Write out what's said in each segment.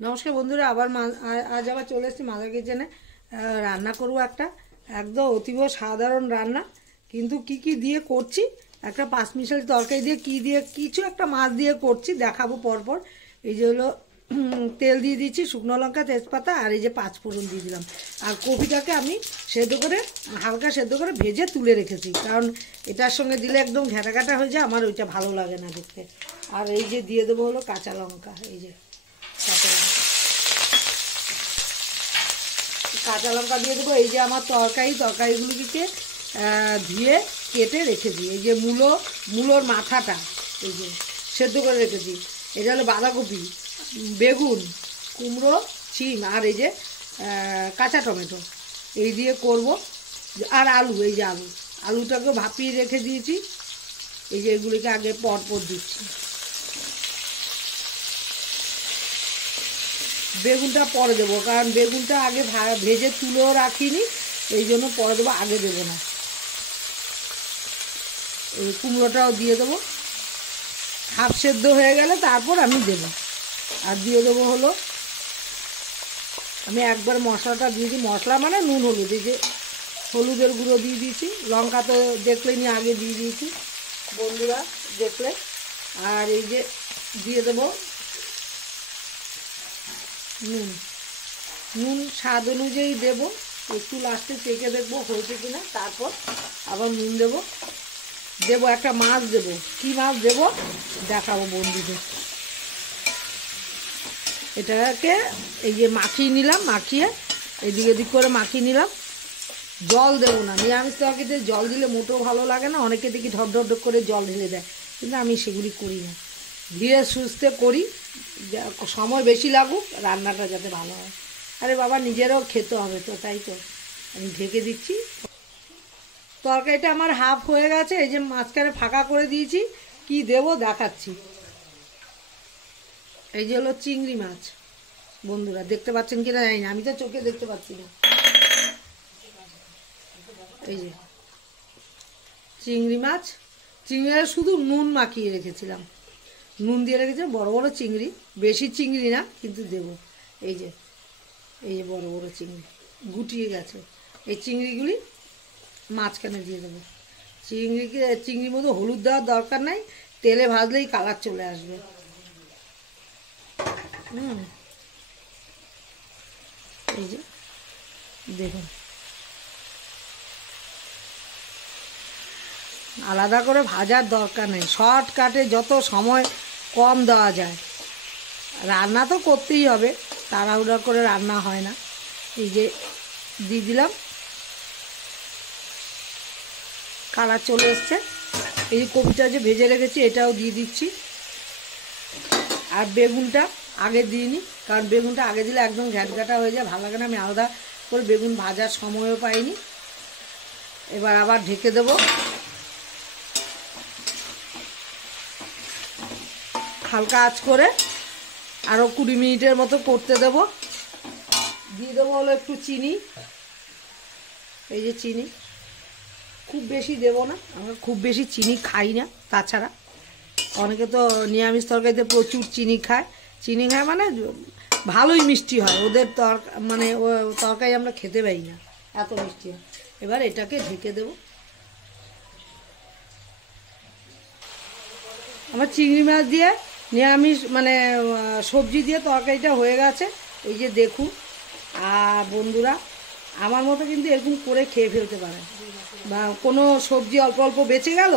নমস্কার বন্ধুরা, আজ আবার চলে এসেছি মাদার কিচেনে। রান্না করব একটা একদম অতীব সাধারণ রান্না, কিন্তু কি কি দিয়ে করছি, একটা পাঁচমিশালি তরকারি দিয়ে কি দিয়ে কিছু একটা মাছ দিয়ে করছি, দেখাবো পরপর। এই যে হলো তেল দিয়ে দিচ্ছি, শুকনো লঙ্কা, তেজপাতা, আর এই যে পাঁচফোড়ন দিয়ে দিলাম। আর কপিটাকে আমি সেদ্ধ করে হালকা সেদ্ধ করে ভেজে তুলে রেখেছি, কারণ এটার সঙ্গে দিলে একদম ঘ্যাটা ঘ্যাটা হয়ে যায়, আমার ওইটা ভালো লাগে না দেখতে। আর এই যে দিয়ে দেবো হলো কাঁচা লঙ্কা, এই যে কাঁচা লঙ্কা দিয়ে দেবো। এই যে আমার তরকারিগুলিকে ধুয়ে কেটে রেখেছি। এই যে মূলোর মাথাটা এই যে সেদ্ধ করে রেখেছি। এটা হলো বাঁধাকপি, বেগুন, কুমড়ো, শিম, আর এই যে কাঁচা টমেটো, এই দিয়ে করব। আর আলু, এই যে আলুটাকে ভাপিয়ে রেখে দিয়েছি। এই যে এগুলিকে আগে পরপর দিচ্ছি। বেগুনটা পরে দেবো, কারণ বেগুনটা আগে ভেজে তুলেও রাখিনি, এই জন্য পরে দেবো, আগে দেবো না। এই কুমড়োটাও দিয়ে দেবো, হাফ সেদ্ধ হয়ে গেলে তারপর আমি দেবো। আর দিয়ে দেবো হলো, আমি একবার মশলাটা দিয়েছি, মশলা মানে নুন হলুদ, এই যে হলুদের গুঁড়ো দিয়ে দিয়েছি, লঙ্কা তো দেখলে নিয়ে আগে দিয়ে দিয়েছি বন্ধুরা দেখলে। আর এই যে দিয়ে দেবো নুন স্বাদ অনুযায়ী দেবো, একটু লাস্টে চেখে দেখবো হয়েছে কিনা, তারপর আবার নুন দেবো। একটা মাছ দেবো, কি মাছ দেবো দেখাবো বন্ধুদের। এটাকে এই যে মাখিয়ে নিলাম, মাখিয়ে এদিক এদিক করে মাখিয়ে নিলাম। জল দেবো না, নিরামিষ তরকারিতে জল দিলে মোটেও ভালো লাগে না, অনেকে দেখি ঢপ ঢপ ঢপ করে জল ঢেলে দেয়, কিন্তু আমি সেগুলি করি না, ধীরে সুস্থে করি, সময় বেশি লাগুক, রান্নাটা যাতে ভালো হয়। আরে বাবা, নিজেরাও খেতে হবে তো, তাই তো আমি ঢেকে দিচ্ছি। তরকারিটা আমার হাফ হয়ে গেছে, এই যে মাঝখানে ফাঁকা করে দিয়েছি, কি দেবো দেখাচ্ছি। এই যে হলো চিংড়ি মাছ, বন্ধুরা দেখতে পাচ্ছেন কিনা জানি না, আমি তো চোখে দেখতে পাচ্ছি না। এই যে চিংড়ি মাছ শুধু নুন মাখিয়ে রেখেছিলাম, নুন দিয়ে রেখেছিলাম। বড় বড় চিংড়ি, বেশি চিংড়ি না, কিন্তু দেবো। এই যে বড় বড় চিংড়ি গুটিয়ে গেছে, এই চিংড়িগুলি মাঝখানে দিয়ে দেবো। চিংড়ির মধ্যে হলুদ দেওয়ার দরকার নাই, তেলে ভাজলেই কালার চলে আসবে। এই যে দেখুন, আলাদা করে ভাজার দরকার নেই, শর্টকাটে যত সময় কম দেওয়া যায়। রান্না তো করতেই হবে, তাড়াহুড়া করে রান্না হয় না। এই যে দিয়ে দিলাম, কালার চলে এসছে। এই যে কপিটা যে ভেজে রেখেছি এটাও দিয়ে দিচ্ছি। আর বেগুনটা আগে দিইনি, কারণ বেগুনটা আগে দিলে একদম ঘ্যাটঘ্যাটা হয়ে যায়, ভালো লাগে না। আমি আলাদা করে বেগুন ভাজার সময়ও পাইনি। এবার আবার ঢেকে দেবো, হালকা আঁচ করে আরও 20 মিনিটের মতো করতে দেব। দিয়ে দেবো হলো একটু চিনি, এই যে চিনি খুব বেশি দেবো না, আমরা খুব বেশি চিনি খাই না। তাছাড়া অনেকে তো নিরামিষ তরকারিতে প্রচুর চিনি খায়, মানে ভালোই মিষ্টি হয় ওদের মানে তরকারি আমরা খেতে পাই না, এত মিষ্টি হয়। এবার এটাকে ঢেকে দেব। আমার চিংড়ি মাছ দিয়ে নিরামিষ মানে সবজি দিয়ে তরকারিটা হয়ে গেছে, এই যে দেখুন। আর বন্ধুরা, আমার মতো কিন্তু এরকম করে খেয়ে ফেলতে পারে, বা কোনো সবজি অল্প অল্প বেঁচে গেল,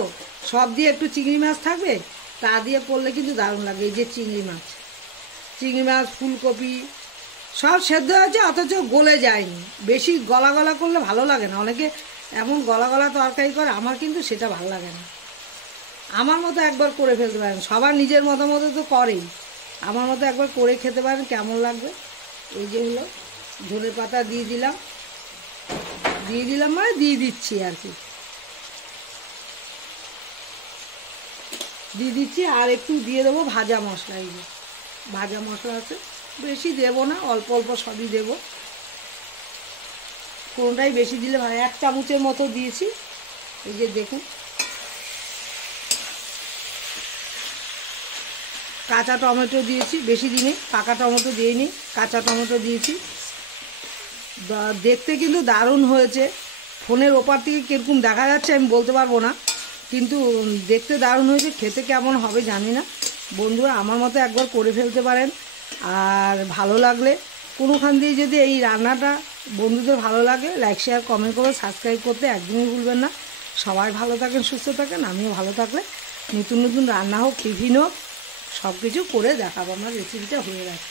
সব দিয়ে একটু চিংড়ি মাছ থাকবে, তা দিয়ে করলে কিন্তু দারুণ লাগে। এই যে চিংড়ি মাছ, ফুলকপি সব সেদ্ধ হয়েছে, অথচ গলে যায়নি। বেশি গলা গলা করলে ভালো লাগে না, অনেকে এমন গলা গলা তরকারি করে, আমার কিন্তু সেটা ভালো লাগে না। আমার মতো একবার করে ফেলতে পারেন, সবার নিজের মতো তো করেই, আমার মতো একবার করে খেতে পারেন, কেমন লাগবে। এই যে হলো ধনে পাতা দিয়ে দিলাম মানে দিয়ে দিচ্ছি আর কি, দিয়ে দিচ্ছি। আর একটু দিয়ে দেবো ভাজা মশলা, এই যে ভাজা মশলা আছে, বেশি দেবো না, অল্প অল্প সবই দেবো, কোনোটাই বেশি দিলে ভালো। 1 চামচের মতো দিয়েছি, এই যে দেখুন। কাঁচা টমেটো দিয়েছি, বেশি দিনে পাকা টমেটো দিইনি, কাঁচা টমেটো দিয়েছি। দেখতে কিন্তু দারুণ হয়েছে। ফোনের ওপার থেকে কীরকম দেখা যাচ্ছে আমি বলতে পারবো না, কিন্তু দেখতে দারুণ হয়েছে। খেতে কেমন হবে জানি না। বন্ধুরা আমার মতো একবার করে ফেলতে পারেন। আর ভালো লাগলে কোনোখান দিয়ে যদি এই রান্নাটা বন্ধুদের ভালো লাগে, লাইক শেয়ার কমেন্ট করে সাবস্ক্রাইব করতে একদমই ভুলবেন না। সবাই ভালো থাকেন, সুস্থ থাকেন। আমিও ভালো থাকলে নতুন নতুন রান্না হোক, টিফিন হোক, সব কিছু করে দেখাবো। আমার রেসিপিটা হয়ে গেছে।